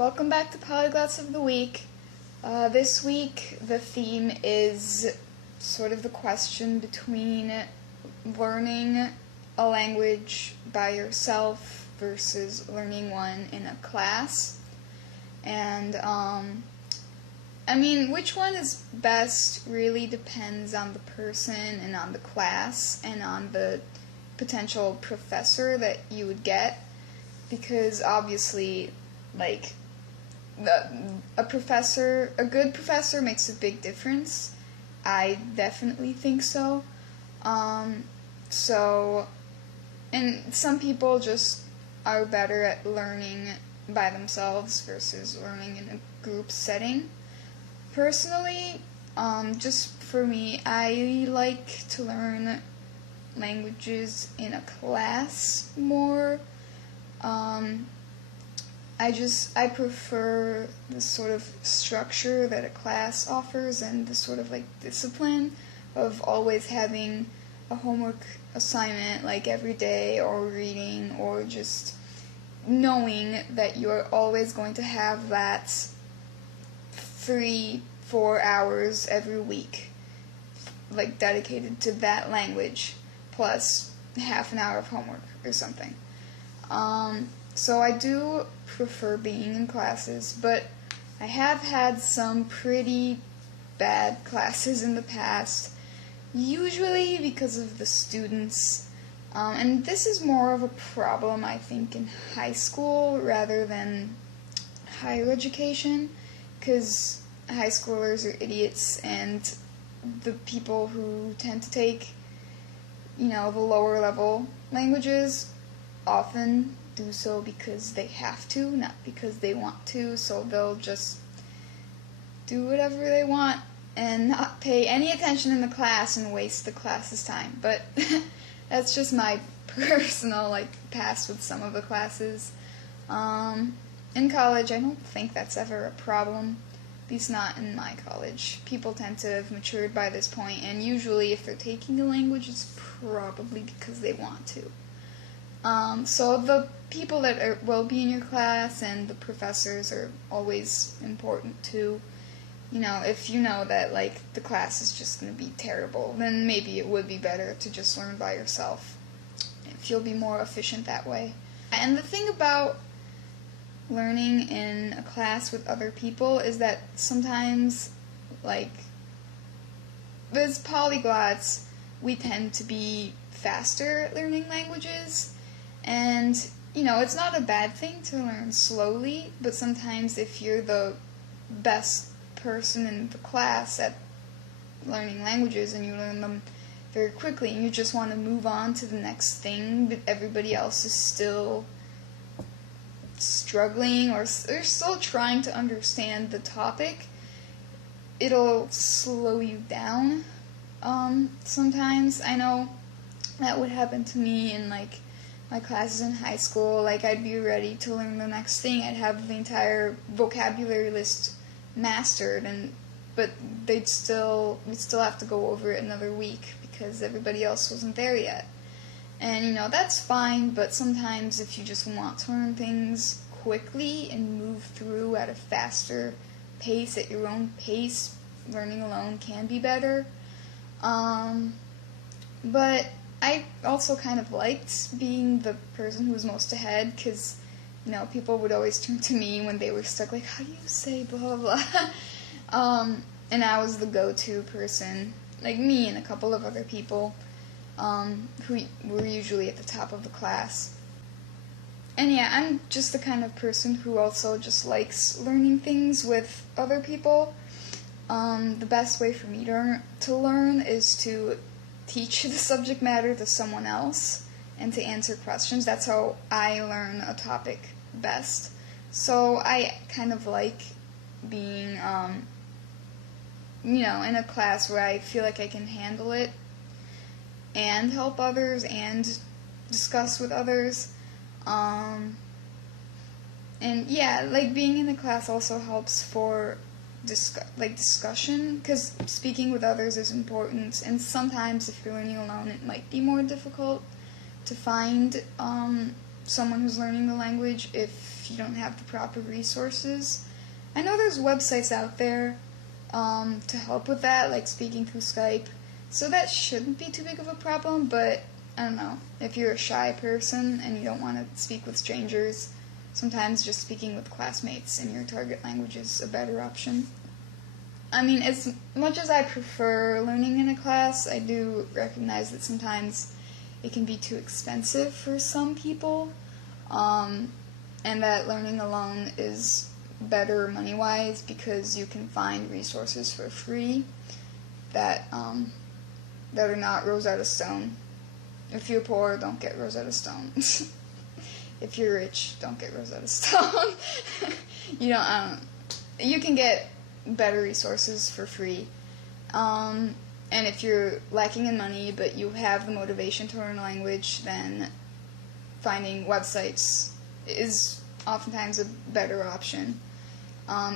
Welcome back to Polyglots of the Week. This week the theme is sort of the question between learning a language by yourself versus learning one in a class. And which one is best really depends on the person and on the class and on the potential professor that you would get, because obviously, like, a good professor makes a big difference. I definitely think so. And some people just are better at learning by themselves versus learning in a group setting. Personally, just for me, I like to learn languages in a class more. I prefer the sort of structure that a class offers and the sort of like discipline of always having a homework assignment like every day, or reading, or just knowing that you're always going to have that 3-4 hours every week like dedicated to that language, plus half an hour of homework or something. So I do prefer being in classes, but I have had some pretty bad classes in the past, usually because of the students. And this is more of a problem, I think, in high school rather than higher education, because high schoolers are idiots, and the people who tend to take, the lower level languages often do so because they have to, not because they want to, so they'll just do whatever they want and not pay any attention in the class and waste the class's time. But that's just my personal past with some of the classes. In college, I don't think that's ever a problem, at least not in my college. People tend to have matured by this point, and usually if they're taking a language, it's probably because they want to. So the people that will be in your class and the professors are always important too. If you know that the class is just going to be terrible, then maybe it would be better to just learn by yourself, if you'll be more efficient that way. And the thing about learning in a class with other people is that sometimes, as polyglots, we tend to be faster at learning languages. And, it's not a bad thing to learn slowly, but sometimes if you're the best person in the class at learning languages and you learn them very quickly and you just want to move on to the next thing, but everybody else is still struggling or they're still trying to understand the topic, it'll slow you down. Sometimes I know that would happen to me in my classes in high school. I'd be ready to learn the next thing. I'd have the entire vocabulary list mastered, but we'd still have to go over it another week because everybody else wasn't there yet. And that's fine, but sometimes if you just want to learn things quickly and move through at a faster pace, at your own pace, learning alone can be better. But I also kind of liked being the person who was most ahead, because, people would always turn to me when they were stuck, how do you say blah, blah, blah? And I was the go-to person, me and a couple of other people, who were usually at the top of the class. And yeah, I'm just the kind of person who also just likes learning things with other people. The best way for me to learn is to teach the subject matter to someone else and to answer questions. That's how I learn a topic best. So I kind of like being, in a class where I feel like I can handle it and help others and discuss with others. And yeah, being in a class also helps for discussion, because speaking with others is important, and sometimes if you're learning alone it might be more difficult to find someone who's learning the language if if you don't have the proper resources. I know there's websites out there to help with that, like speaking through Skype, so that shouldn't be too big of a problem, but I don't know, if you're a shy person and you don't want to speak with strangers, sometimes just speaking with classmates in your target language is a better option. I mean, as much as I prefer learning in a class, I do recognize that sometimes it can be too expensive for some people, and that learning alone is better money-wise because you can find resources for free that are not Rosetta Stone. If you're poor, don't get Rosetta Stone. If you're rich, don't get Rosetta Stone. You can get better resources for free. And if you're lacking in money, but you have the motivation to learn a language, then finding websites is oftentimes a better option.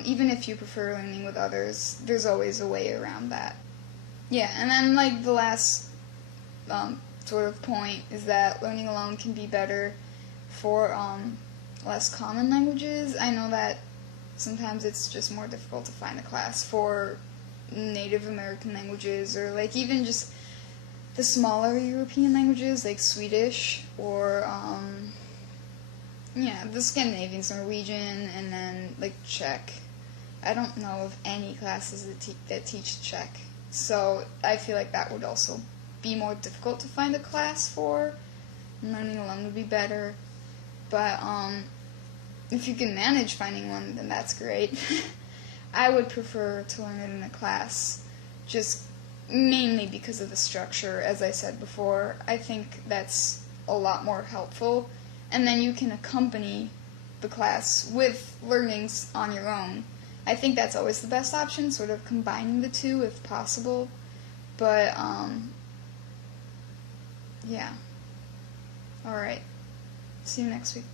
Even if you prefer learning with others, there's always a way around that. Yeah, and then like the last sort of point is that learning alone can be better for less common languages. I know that sometimes it's just more difficult to find a class for Native American languages, or like even just the smaller European languages like Swedish or the Scandinavians, Norwegian, and then like Czech. I don't know of any classes that teach Czech, so I feel like that would also be more difficult to find a class for. Learning alone would be better, but if you can manage finding one, then that's great. I would prefer to learn it in a class, just mainly because of the structure, as I said before. I think that's a lot more helpful, and then you can accompany the class with learnings on your own. I think that's always the best option, sort of combining the two if possible, but, yeah. Alright. See you next week.